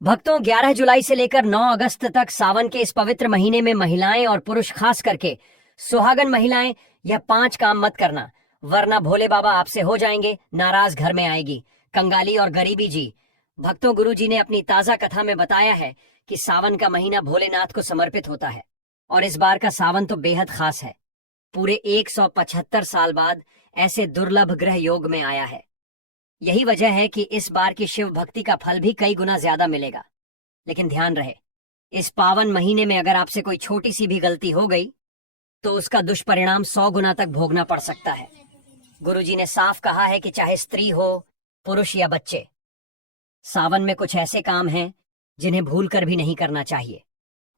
भक्तों, 11 जुलाई से लेकर 9 अगस्त तक सावन के इस पवित्र महीने में महिलाएं और पुरुष खास करके सुहागन महिलाएं यह 5 काम मत करना, वरना भोले बाबा आपसे हो जाएंगे नाराज। घर में आएगी कंगाली और गरीबी जी। भक्तों, गुरु जी ने अपनी ताजा कथा में बताया है कि सावन का महीना भोलेनाथ को समर्पित होता है और इस बार का सावन तो बेहद खास है। पूरे 175 साल बाद ऐसे दुर्लभ ग्रह योग में आया है। यही वजह है कि इस बार की शिव भक्ति का फल भी कई गुना ज्यादा मिलेगा। लेकिन ध्यान रहे, इस पावन महीने में अगर आपसे कोई छोटी सी भी गलती हो गई तो उसका दुष्परिणाम 100 गुना तक भोगना पड़ सकता है। गुरुजी ने साफ कहा है कि चाहे स्त्री हो, पुरुष या बच्चे, सावन में कुछ ऐसे काम हैं जिन्हें भूल कर भी नहीं करना चाहिए,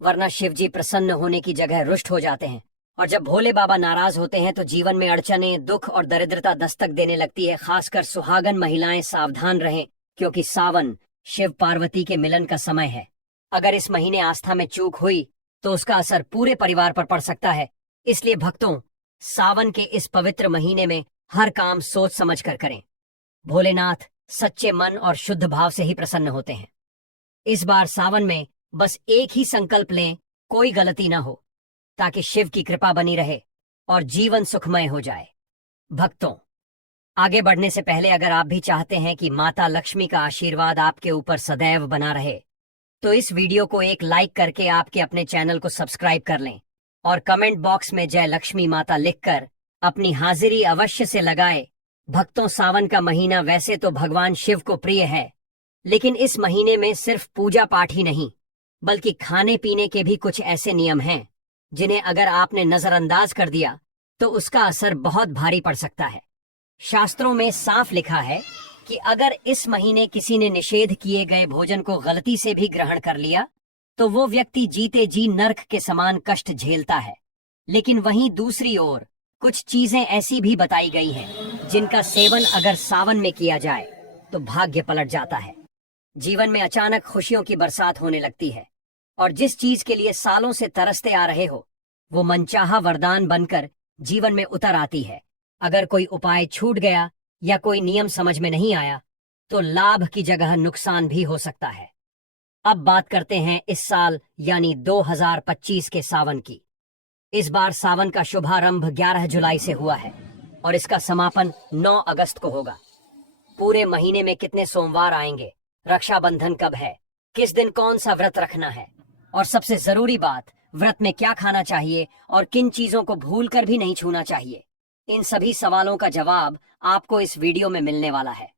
वरना शिव जी प्रसन्न होने की जगह रुष्ट हो जाते हैं। और जब भोले बाबा नाराज होते हैं तो जीवन में अड़चने, दुख और दरिद्रता दस्तक देने लगती है। खासकर सुहागन महिलाएं सावधान रहें, क्योंकि सावन शिव पार्वती के मिलन का समय है। अगर इस महीने आस्था में चूक हुई तो उसका असर पूरे परिवार पर पड़ सकता है। इसलिए भक्तों, सावन के इस पवित्र महीने में हर काम सोच समझ कर करें। भोलेनाथ सच्चे मन और शुद्ध भाव से ही प्रसन्न होते हैं। इस बार सावन में बस एक ही संकल्प लें, कोई गलती ना हो, ताकि शिव की कृपा बनी रहे और जीवन सुखमय हो जाए। भक्तों, आगे बढ़ने से पहले अगर आप भी चाहते हैं कि माता लक्ष्मी का आशीर्वाद आपके ऊपर सदैव बना रहे, तो इस वीडियो को एक लाइक करके आपके अपने चैनल को सब्सक्राइब कर लें और कमेंट बॉक्स में जय लक्ष्मी माता लिखकर अपनी हाजिरी अवश्य से लगाए। भक्तों, सावन का महीना वैसे तो भगवान शिव को प्रिय है, लेकिन इस महीने में सिर्फ पूजा पाठ ही नहीं, बल्कि खाने पीने के भी कुछ ऐसे नियम हैं जिन्हें अगर आपने नजरअंदाज कर दिया तो उसका असर बहुत भारी पड़ सकता है। शास्त्रों में साफ लिखा है कि अगर इस महीने किसी ने निषेध किए गए भोजन को गलती से भी ग्रहण कर लिया तो वो व्यक्ति जीते जी नर्क के समान कष्ट झेलता है। लेकिन वहीं दूसरी ओर कुछ चीजें ऐसी भी बताई गई हैं जिनका सेवन अगर सावन में किया जाए तो भाग्य पलट जाता है। जीवन में अचानक खुशियों की बरसात होने लगती है और जिस चीज के लिए सालों से तरसते आ रहे हो वो मनचाहा वरदान बनकर जीवन में उतर आती है। अगर कोई उपाय छूट गया या कोई नियम समझ में नहीं आया तो लाभ की जगह नुकसान भी हो सकता है। अब बात करते हैं इस साल यानी 2025 के सावन की। इस बार सावन का शुभारंभ 11 जुलाई से हुआ है और इसका समापन 9 अगस्त को होगा। पूरे महीने में कितने सोमवार आएंगे, रक्षाबंधन कब है, किस दिन कौन सा व्रत रखना है और सबसे जरूरी बात, व्रत में क्या खाना चाहिए और किन चीजों को भूल कर भी नहीं छूना चाहिए, इन सभी सवालों का जवाब आपको इस वीडियो में मिलने वाला है।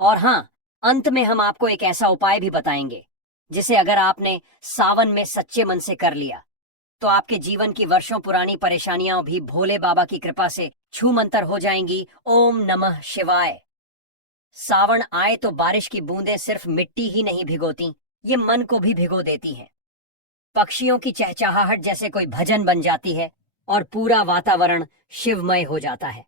और हाँ, अंत में हम आपको एक ऐसा उपाय भी बताएंगे जिसे अगर आपने सावन में सच्चे मन से कर लिया तो आपके जीवन की वर्षों पुरानी परेशानियां भी भोले बाबा की कृपा से छूमंतर हो जाएंगी। ओम नमः शिवाय। सावन आए तो बारिश की बूंदें सिर्फ मिट्टी ही नहीं भिगोती, ये मन को भी भिगो देती हैं। पक्षियों की चहचहाहट जैसे कोई भजन बन जाती है और पूरा वातावरण शिवमय हो जाता है।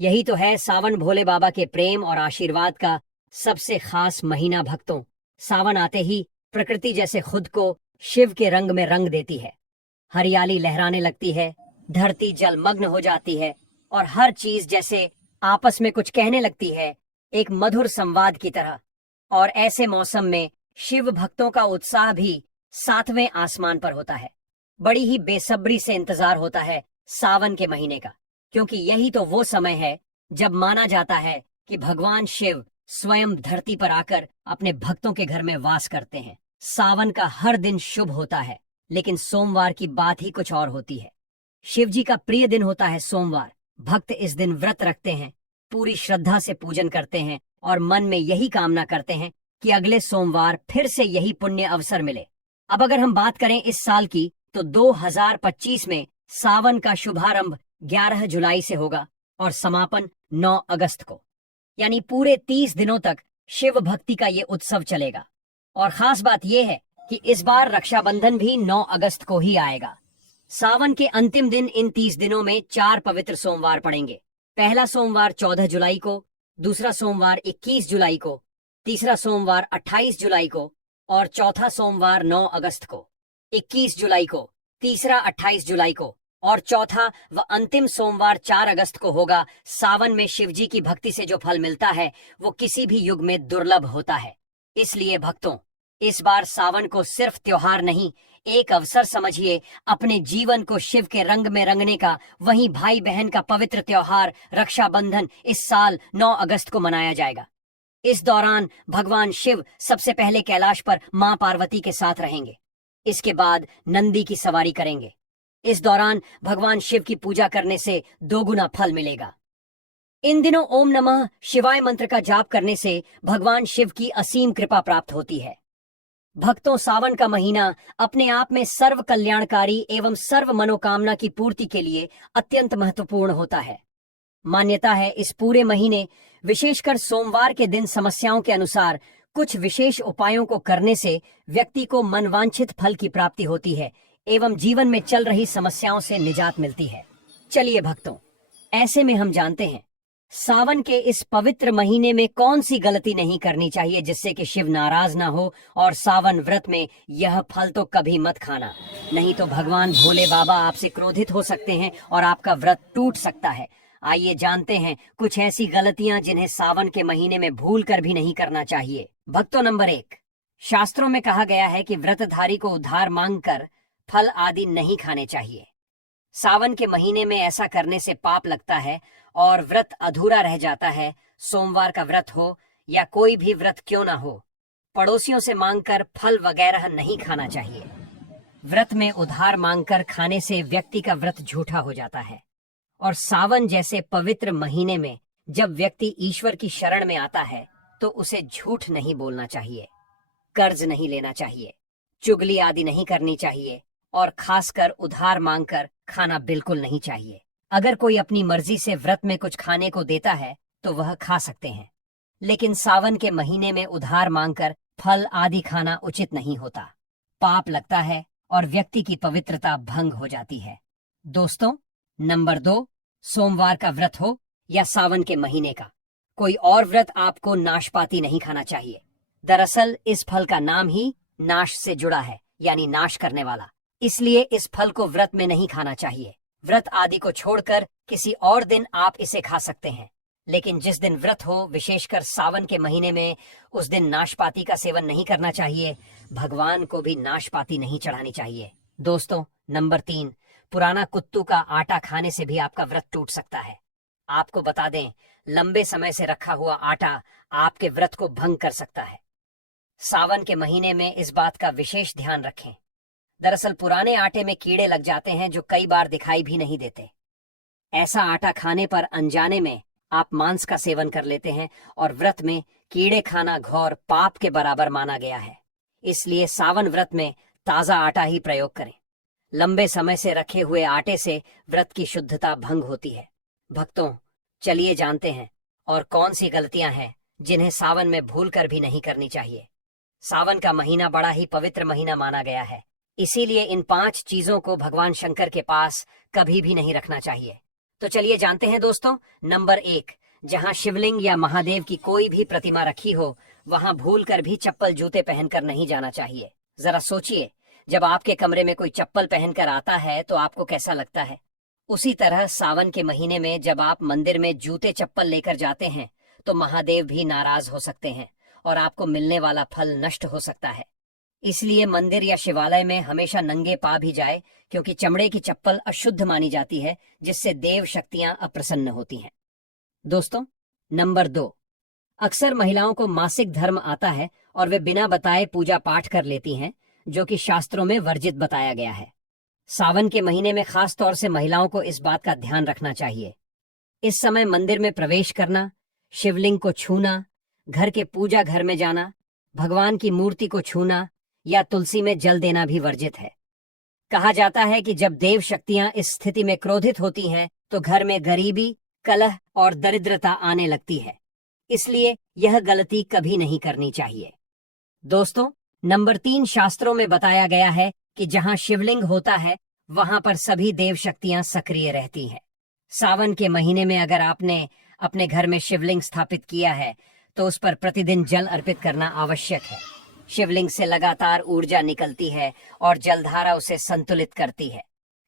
यही तो है सावन भोले बाबा के प्रेम और आशीर्वाद का सबसे खास महीना। भक्तों, सावन आते ही प्रकृति जैसे खुद को शिव के रंग में रंग देती है। हरियाली लहराने लगती है, धरती जलमग्न हो जाती है और हर चीज जैसे आपस में कुछ कहने लगती है, एक मधुर संवाद की तरह। और ऐसे मौसम में शिव भक्तों का उत्साह भी 7वें आसमान पर होता है। बड़ी ही बेसब्री से इंतजार होता है सावन के महीने का, क्योंकि यही तो वो समय है जब माना जाता है कि भगवान शिव स्वयं धरती पर आकर अपने भक्तों के घर में वास करते हैं। सावन का हर दिन शुभ होता है, लेकिन सोमवार की बात ही कुछ और होती है। शिव जी का प्रिय दिन होता है सोमवार। भक्त इस दिन व्रत रखते हैं, पूरी श्रद्धा से पूजन करते हैं और मन में यही कामना करते हैं कि अगले सोमवार फिर से यही पुण्य अवसर मिले। अब अगर हम बात करें इस साल की तो 2025 में सावन का शुभारंभ 11 जुलाई से होगा और समापन 9 अगस्त को, यानी पूरे 30 दिनों तक शिव भक्ति का ये उत्सव चलेगा। और खास बात यह है कि इस बार रक्षाबंधन भी 9 अगस्त को ही आएगा। सावन के अंतिम दिन इन 30 दिनों में 4 पवित्र सोमवार पड़ेंगे। पहला सोमवार 14 जुलाई को, दूसरा सोमवार 21 जुलाई को, तीसरा सोमवार 28 जुलाई को और चौथा सोमवार 9 अगस्त को। 21 जुलाई को, तीसरा 28 जुलाई को और चौथा व अंतिम सोमवार 4 अगस्त को होगा। सावन में शिवजी की भक्ति से जो फल मिलता है वो किसी भी युग में दुर्लभ होता है। इसलिए भक्तों, इस बार सावन को सिर्फ त्योहार नहीं, एक अवसर समझिए अपने जीवन को शिव के रंग में रंगने का। वहीं भाई बहन का पवित्र त्योहार रक्षाबंधन इस साल 9 अगस्त को मनाया जाएगा। इस दौरान भगवान शिव सबसे पहले कैलाश पर मां पार्वती के साथ रहेंगे। इसके बाद नंदी की सवारी करेंगे। इस दौरान भगवान शिव की पूजा करने से 2 गुना फल मिलेगा। इन दिनों ओम नमः शिवाय मंत्र का जाप करने से भगवान शिव की असीम कृपा प्राप्त होती है। भक्तों, सावन का महीना अपने आप में सर्व कल्याणकारी एवं सर्व मनोकामना की पूर्ति के लिए अत्यंत महत्वपूर्ण होता है। मान्यता है इस पूरे महीने, विशेषकर सोमवार के दिन, समस्याओं के अनुसार कुछ विशेष उपायों को करने से व्यक्ति को मनवांछित फल की प्राप्ति होती है एवं जीवन में चल रही समस्याओं से निजात मिलती है। चलिए भक्तों, ऐसे में हम जानते हैं सावन के इस पवित्र महीने में कौन सी गलती नहीं करनी चाहिए जिससे कि शिव नाराज ना हो। और सावन व्रत में यह फल तो कभी मत खाना, नहीं तो भगवान भोले बाबा आपसे क्रोधित हो सकते हैं और आपका व्रत टूट सकता है। आइए जानते हैं कुछ ऐसी गलतियां जिन्हें सावन के महीने में भूल कर भी नहीं करना चाहिए। भक्तों, नंबर 1, शास्त्रों में कहा गया है कि व्रतधारी को उधार मांगकर फल आदि नहीं खाने चाहिए। सावन के महीने में ऐसा करने से पाप लगता है और व्रत अधूरा रह जाता है। सोमवार का व्रत हो या कोई भी व्रत क्यों ना हो, पड़ोसियों से मांगकर फल वगैरह नहीं खाना चाहिए। व्रत में उधार मांगकर खाने से व्यक्ति का व्रत झूठा हो जाता है। और सावन जैसे पवित्र महीने में जब व्यक्ति ईश्वर की शरण में आता है तो उसे झूठ नहीं बोलना चाहिए, कर्ज नहीं लेना चाहिए, चुगली आदि नहीं करनी चाहिए और खासकर उधार मांगकर खाना बिल्कुल नहीं चाहिए। अगर कोई अपनी मर्जी से व्रत में कुछ खाने को देता है तो वह खा सकते हैं, लेकिन सावन के महीने में उधार मांगकर फल आदि खाना उचित नहीं होता। पाप लगता है और व्यक्ति की पवित्रता भंग हो जाती है। दोस्तों, नंबर 2, सोमवार का व्रत हो या सावन के महीने का कोई और व्रत, आपको नाशपाती नहीं खाना चाहिए। दरअसल इस फल का नाम ही नाश से जुड़ा है, यानी नाश करने वाला। इसलिए इस फल को व्रत में नहीं खाना चाहिए। व्रत आदि को छोड़कर किसी और दिन आप इसे खा सकते हैं, लेकिन जिस दिन व्रत हो, विशेषकर सावन के महीने में, उस दिन नाशपाती का सेवन नहीं करना चाहिए। भगवान को भी नाशपाती नहीं चढ़ानी चाहिए। दोस्तों, नंबर 3, पुराना कुत्तू का आटा खाने से भी आपका व्रत टूट सकता है। आपको बता दें, लंबे समय से रखा हुआ आटा आपके व्रत को भंग कर सकता है। सावन के महीने में इस बात का विशेष ध्यान रखें। दरअसल पुराने आटे में कीड़े लग जाते हैं जो कई बार दिखाई भी नहीं देते। ऐसा आटा खाने पर अनजाने में आप मांस का सेवन कर लेते हैं और व्रत में कीड़े खाना घोर पाप के बराबर माना गया है। इसलिए सावन व्रत में ताजा आटा ही प्रयोग करें। लंबे समय से रखे हुए आटे से व्रत की शुद्धता भंग होती है। भक्तों, चलिए जानते हैं और कौन सी गलतियां हैं जिन्हें सावन में भूल कर भी नहीं करनी चाहिए। सावन का महीना बड़ा ही पवित्र महीना माना गया है, इसीलिए इन 5 चीजों को भगवान शंकर के पास कभी भी नहीं रखना चाहिए। तो चलिए जानते हैं दोस्तों। नंबर 1, जहां शिवलिंग या महादेव की कोई भी प्रतिमा रखी हो, वहां भूल कर भी चप्पल जूते पहनकर नहीं जाना चाहिए। जरा सोचिए, जब आपके कमरे में कोई चप्पल पहनकर आता है तो आपको कैसा लगता है। उसी तरह सावन के महीने में जब आप मंदिर में जूते चप्पल लेकर जाते हैं तो महादेव भी नाराज हो सकते हैं और आपको मिलने वाला फल नष्ट हो सकता है। इसलिए मंदिर या शिवालय में हमेशा नंगे पा भी जाए, क्योंकि चमड़े की चप्पल अशुद्ध मानी जाती है, जिससे देव शक्तियां अप्रसन्न होती हैं। दोस्तों, नंबर 2, अक्सर महिलाओं को मासिक धर्म आता है और वे बिना बताए पूजा पाठ कर लेती हैं, जो कि शास्त्रों में वर्जित बताया गया है। सावन के महीने में खास तौर से महिलाओं को इस बात का ध्यान रखना चाहिए। इस समय मंदिर में प्रवेश करना, शिवलिंग को छूना, घर के पूजा घर में जाना, भगवान की मूर्ति को छूना या तुलसी में जल देना भी वर्जित है। कहा जाता है कि जब देव शक्तियां इस स्थिति में क्रोधित होती हैं तो घर में गरीबी, कलह और दरिद्रता आने लगती है। इसलिए यह गलती कभी नहीं करनी चाहिए। दोस्तों, नंबर 3, शास्त्रों में बताया गया है कि जहां शिवलिंग होता है वहां पर सभी देव शक्तियां सक्रिय रहती हैं। सावन के महीने में अगर आपने अपने घर में शिवलिंग स्थापित किया है तो उस पर प्रतिदिन जल अर्पित करना आवश्यक है। शिवलिंग से लगातार ऊर्जा निकलती है और जलधारा उसे संतुलित करती है।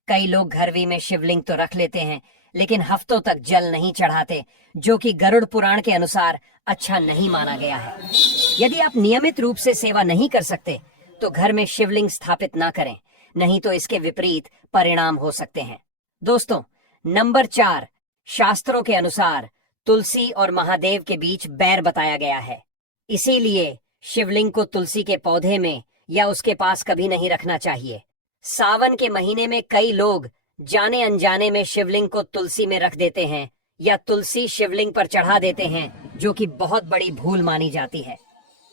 कई लोग घर भी में शिवलिंग तो रख लेते हैं, लेकिन हफ्तों तक जल नहीं चढ़ाते, जो कि गरुड़ पुराण के अनुसार अच्छा नहीं माना गया है। यदि आप नियमित रूप से सेवा नहीं कर सकते तो घर में शिवलिंग स्थापित ना करें, नहीं तो इसके विपरीत परिणाम हो सकते हैं। दोस्तों, नंबर 4, शास्त्रों के अनुसार तुलसी और महादेव के बीच बैर बताया गया है। इसीलिए शिवलिंग को तुलसी के पौधे में या उसके पास कभी नहीं रखना चाहिए। सावन के महीने में कई लोग जाने अनजाने में शिवलिंग को तुलसी में रख देते हैं या तुलसी शिवलिंग पर चढ़ा देते हैं, जो कि बहुत बड़ी भूल मानी जाती है।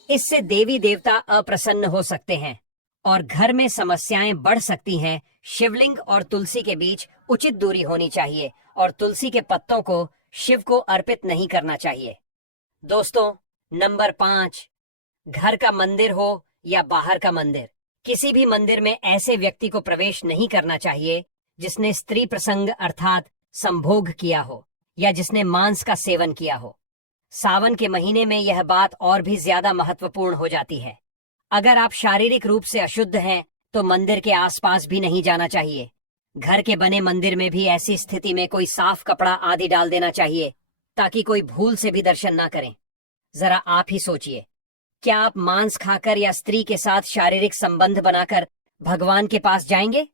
इससे देवी देवता अप्रसन्न हो सकते हैं और घर में समस्याएं बढ़ सकती हैं। शिवलिंग और तुलसी के बीच उचित दूरी होनी चाहिए और तुलसी के पत्तों को शिव को अर्पित नहीं करना चाहिए। दोस्तों, नंबर 5, घर का मंदिर हो या बाहर का मंदिर, किसी भी मंदिर में ऐसे व्यक्ति को प्रवेश नहीं करना चाहिए जिसने स्त्री प्रसंग अर्थात संभोग किया हो या जिसने मांस का सेवन किया हो। सावन के महीने में यह बात और भी ज्यादा महत्वपूर्ण हो जाती है। अगर आप शारीरिक रूप से अशुद्ध हैं तो मंदिर के आसपास भी नहीं जाना चाहिए। घर के बने मंदिर में भी ऐसी स्थिति में कोई साफ कपड़ा आदि डाल देना चाहिए ताकि कोई भूल से भी दर्शन ना करें। जरा आप ही सोचिए, क्या आप मांस खाकर या स्त्री के साथ शारीरिक संबंध बनाकर भगवान के पास जाएंगे?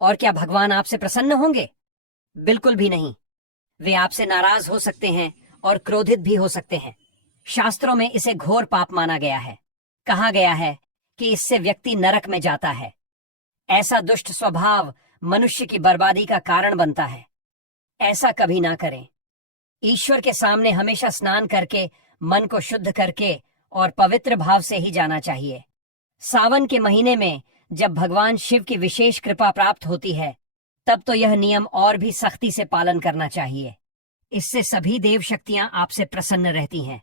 और क्या भगवान आपसे प्रसन्न होंगे? बिल्कुल भी नहीं। वे आपसे नाराज हो सकते हैं और क्रोधित भी हो सकते हैं। शास्त्रों में इसे घोर पाप माना गया है। कहा गया है कि इससे व्यक्ति नरक में जाता है। ऐसा दुष्ट स्वभाव मनुष्य की बर्बादी का कारण बनता है। ऐसा कभी ना करें। ईश्वर के सामने हमेशा स्नान करके, मन को शुद्ध करके और पवित्र भाव से ही जाना चाहिए। सावन के महीने में जब भगवान शिव की विशेष कृपा प्राप्त होती है, तब तो यह नियम और भी सख्ती से पालन करना चाहिए। इससे सभी देव शक्तियां आपसे प्रसन्न रहती हैं।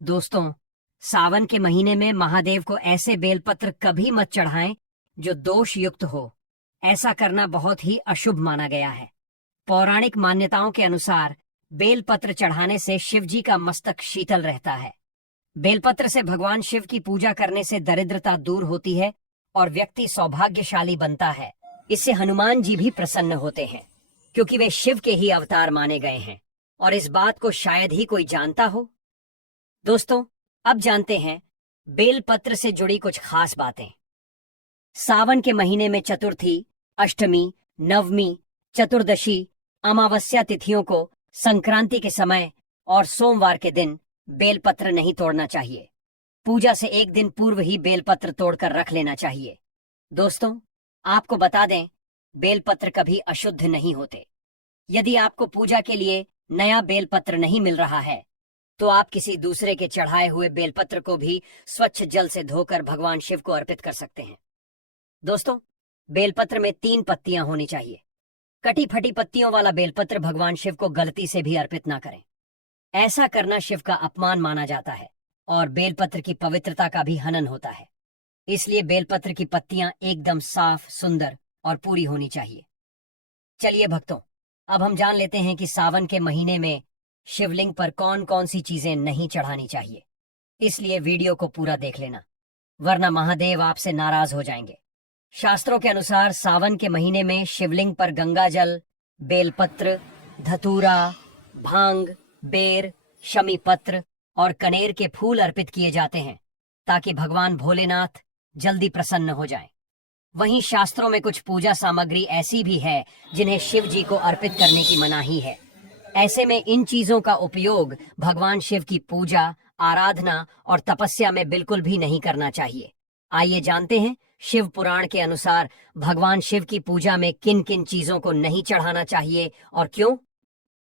दोस्तों, सावन के महीने में महादेव को ऐसे बेलपत्र कभी मत चढ़ाएं जो दोष युक्त हो। ऐसा करना बहुत ही अशुभ माना गया है। पौराणिक मान्यताओं के अनुसार बेलपत्र चढ़ाने से शिव जी का मस्तक शीतल रहता है। बेलपत्र से भगवान शिव की पूजा करने से दरिद्रता दूर होती है और व्यक्ति सौभाग्यशाली बनता है। इससे हनुमान जी भी प्रसन्न होते हैं, क्योंकि वे शिव के ही अवतार माने गए हैं और इस बात को शायद ही कोई जानता हो। दोस्तों, अब जानते हैं बेलपत्र से जुड़ी कुछ खास बातें। सावन के महीने में चतुर्थी, अष्टमी, नवमी, चतुर्दशी, अमावस्या तिथियों को, संक्रांति के समय और सोमवार के दिन बेलपत्र नहीं तोड़ना चाहिए। पूजा से एक दिन पूर्व ही बेलपत्र तोड़कर रख लेना चाहिए। दोस्तों, आपको बता दें, बेलपत्र कभी अशुद्ध नहीं होते। यदि आपको पूजा के लिए नया बेलपत्र नहीं मिल रहा है तो आप किसी दूसरे के चढ़ाए हुए बेलपत्र को भी स्वच्छ जल से धोकर भगवान शिव को अर्पित कर सकते हैं। दोस्तों, बेलपत्र में 3 पत्तियां होनी चाहिए। कटी फटी पत्तियों वाला बेलपत्र भगवान शिव को गलती से भी अर्पित ना करें। ऐसा करना शिव का अपमान माना जाता है और बेलपत्र की पवित्रता का भी हनन होता है। इसलिए बेलपत्र की पत्तियां एकदम साफ, सुंदर और पूरी होनी चाहिए। चलिए भक्तों, अब हम जान लेते हैं कि सावन के महीने में शिवलिंग पर कौन कौन सी चीजें नहीं चढ़ानी चाहिए। इसलिए वीडियो को पूरा देख लेना, वरना महादेव आपसे नाराज हो जाएंगे। शास्त्रों के अनुसार सावन के महीने में शिवलिंग पर गंगा जल, बेलपत्र, धतूरा, भांग, बेर, शमी पत्र और कनेर के फूल अर्पित किए जाते हैं ताकि भगवान भोलेनाथ जल्दी प्रसन्न हो जाएं। वहीं शास्त्रों में कुछ पूजा सामग्री ऐसी भी है जिन्हें शिव जी को अर्पित करने की मनाही है। ऐसे में इन चीजों का उपयोग भगवान शिव की पूजा, आराधना और तपस्या में बिल्कुल भी नहीं करना चाहिए। आइए जानते हैं शिव पुराण के अनुसार भगवान शिव की पूजा में किन किन चीजों को नहीं चढ़ाना चाहिए और क्यों।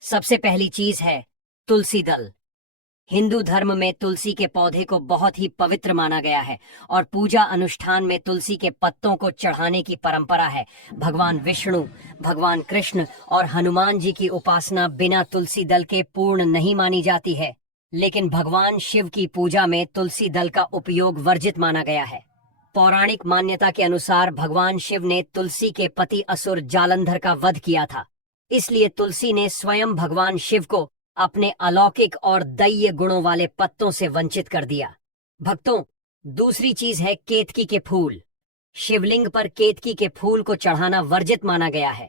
सबसे पहली चीज है तुलसी दल। हिंदू धर्म में तुलसी के पौधे को बहुत ही पवित्र माना गया है और पूजा अनुष्ठान में तुलसी के पत्तों को चढ़ाने की परंपरा है। भगवान विष्णु, भगवान कृष्ण और हनुमान जी की उपासना बिना तुलसी दल के पूर्ण नहीं मानी जाती है, लेकिन भगवान शिव की पूजा में तुलसी दल का उपयोग वर्जित माना गया है। पौराणिक मान्यता के अनुसार भगवान शिव ने तुलसी के पति असुर जालंधर का वध किया था, इसलिए तुलसी ने स्वयं भगवान शिव को अपने अलौकिक और दैय गुणों वाले पत्तों से वंचित कर दिया। भक्तों, दूसरी चीज है केतकी के फूल। शिवलिंग पर केतकी के फूल को चढ़ाना वर्जित माना गया है।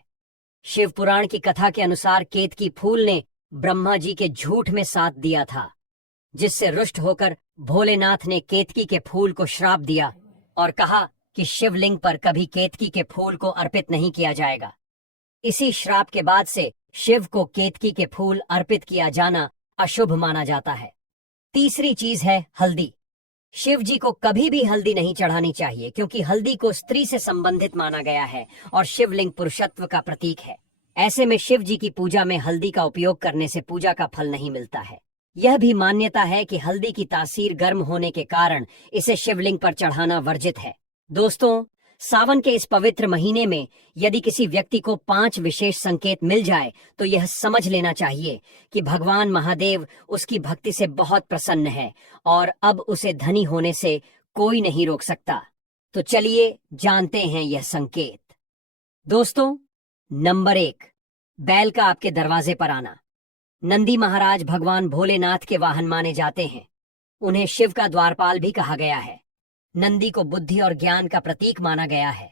शिव पुराण की कथा के अनुसार केतकी फूल ने ब्रह्मा जी के झूठ में साथ दिया था, जिससे रुष्ट होकर भोलेनाथ ने केतकी के फूल को श्राप दिया और कहा कि शिवलिंग पर कभी केतकी के फूल को अर्पित नहीं किया जाएगा। इसी श्राप के बाद से शिव को केतकी के फूल अर्पित किया जाना अशुभ माना जाता है। तीसरी चीज है हल्दी। शिव जी को कभी भी हल्दी नहीं चढ़ानी चाहिए, क्योंकि हल्दी को स्त्री से संबंधित माना गया है और शिवलिंग पुरुषत्व का प्रतीक है। ऐसे में शिव जी की पूजा में हल्दी का उपयोग करने से पूजा का फल नहीं मिलता है। यह भी मान्यता है कि हल्दी की तासीर गर्म होने के कारण इसे शिवलिंग पर चढ़ाना वर्जित है। दोस्तों, सावन के इस पवित्र महीने में यदि किसी व्यक्ति को 5 विशेष संकेत मिल जाए तो यह समझ लेना चाहिए कि भगवान महादेव उसकी भक्ति से बहुत प्रसन्न है और अब उसे धनी होने से कोई नहीं रोक सकता। तो चलिए जानते हैं यह संकेत। दोस्तों, नंबर 1, बैल का आपके दरवाजे पर आना। नंदी महाराज भगवान भोलेनाथ के वाहन माने जाते हैं। उन्हें शिव का द्वारपाल भी कहा गया है। नंदी को बुद्धि और ज्ञान का प्रतीक माना गया है।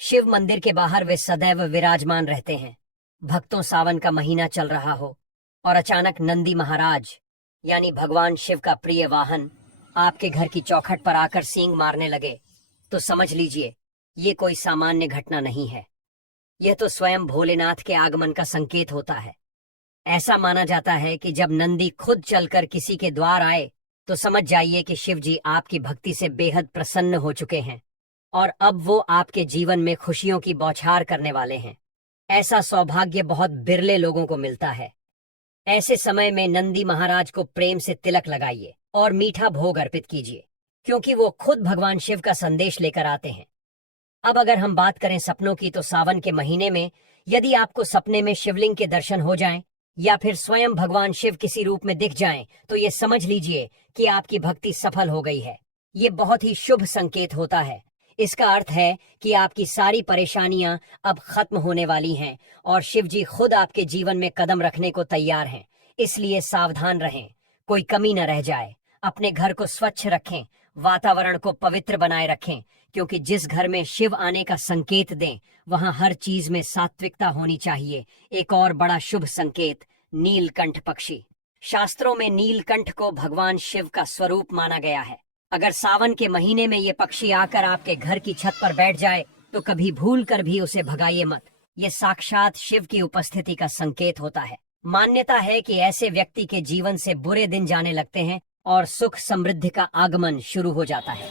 शिव मंदिर के बाहर वे सदैव विराजमान रहते हैं। भक्तों, सावन का महीना चल रहा हो और अचानक नंदी महाराज यानी भगवान शिव का प्रिय वाहन आपके घर की चौखट पर आकर सींग मारने लगे तो समझ लीजिए ये कोई सामान्य घटना नहीं है। यह तो स्वयं भोलेनाथ के आगमन का संकेत होता है। ऐसा माना जाता है कि जब नंदी खुद चलकर किसी के द्वार आए तो समझ जाइए कि शिव जी आपकी भक्ति से बेहद प्रसन्न हो चुके हैं और अब वो आपके जीवन में खुशियों की बौछार करने वाले हैं। ऐसा सौभाग्य बहुत बिरले लोगों को मिलता है। ऐसे समय में नंदी महाराज को प्रेम से तिलक लगाइए और मीठा भोग अर्पित कीजिए, क्योंकि वो खुद भगवान शिव का संदेश लेकर आते हैं। अब अगर हम बात करें सपनों की, तो सावन के महीने में यदि आपको सपने में शिवलिंग के दर्शन हो जाएं या फिर स्वयं भगवान शिव किसी रूप में दिख जाएं, तो ये समझ लीजिए कि आपकी भक्ति सफल हो गई है। ये बहुत ही शुभ संकेत होता है। इसका अर्थ है कि आपकी सारी परेशानियां अब खत्म होने वाली हैं और शिव जी खुद आपके जीवन में कदम रखने को तैयार हैं। इसलिए सावधान रहें, कोई कमी न रह जाए। अपने घर को स्वच्छ रखें, वातावरण को पवित्र बनाए रखें, क्योंकि जिस घर में शिव आने का संकेत दें वहां हर चीज में सात्विकता होनी चाहिए। एक और बड़ा शुभ संकेत, नीलकंठ पक्षी। शास्त्रों में नीलकंठ को भगवान शिव का स्वरूप माना गया है। अगर सावन के महीने में ये पक्षी आकर आपके घर की छत पर बैठ जाए तो कभी भूल कर भी उसे भगाइए मत। ये साक्षात शिव की उपस्थिति का संकेत होता है। मान्यता है कि ऐसे व्यक्ति के जीवन से बुरे दिन जाने लगते हैं और सुख समृद्धि का आगमन शुरू हो जाता है।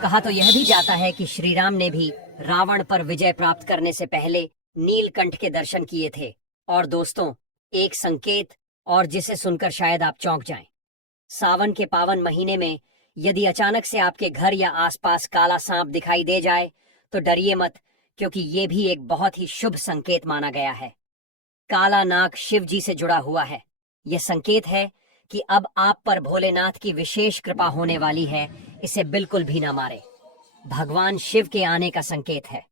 कहा तो यह भी जाता है कि श्री राम ने भी रावण पर विजय प्राप्त करने से पहले नीलकंठ के दर्शन किए थे। और दोस्तों, एक संकेत और जिसे सुनकर शायद आप चौंक जाएं। सावन के पावन महीने में यदि अचानक से आपके घर या आसपास काला सांप दिखाई दे जाए तो डरिए मत, क्योंकि ये भी एक बहुत ही शुभ संकेत माना गया है। काला नाग शिव जी से जुड़ा हुआ है। यह संकेत है कि अब आप पर भोलेनाथ की विशेष कृपा होने वाली है। इसे बिल्कुल भी ना मारे। भगवान शिव के आने का संकेत है।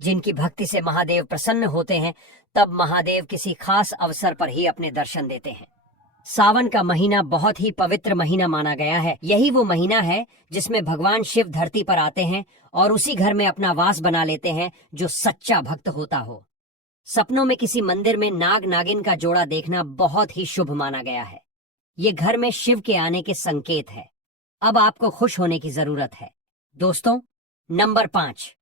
जिनकी भक्ति से महादेव प्रसन्न होते हैं, तब महादेव किसी खास अवसर पर ही अपने दर्शन देते हैं। सावन का महीना बहुत ही पवित्र महीना माना गया है। यही वो महीना है जिसमें भगवान शिव धरती पर आते हैं और उसी घर में अपना वास बना लेते हैं जो सच्चा भक्त होता हो। सपनों में किसी मंदिर में नाग नागिन का जोड़ा देखना बहुत ही शुभ माना गया है। ये घर में शिव के आने के संकेत है। अब आपको खुश होने की जरूरत है। दोस्तों, नंबर 5,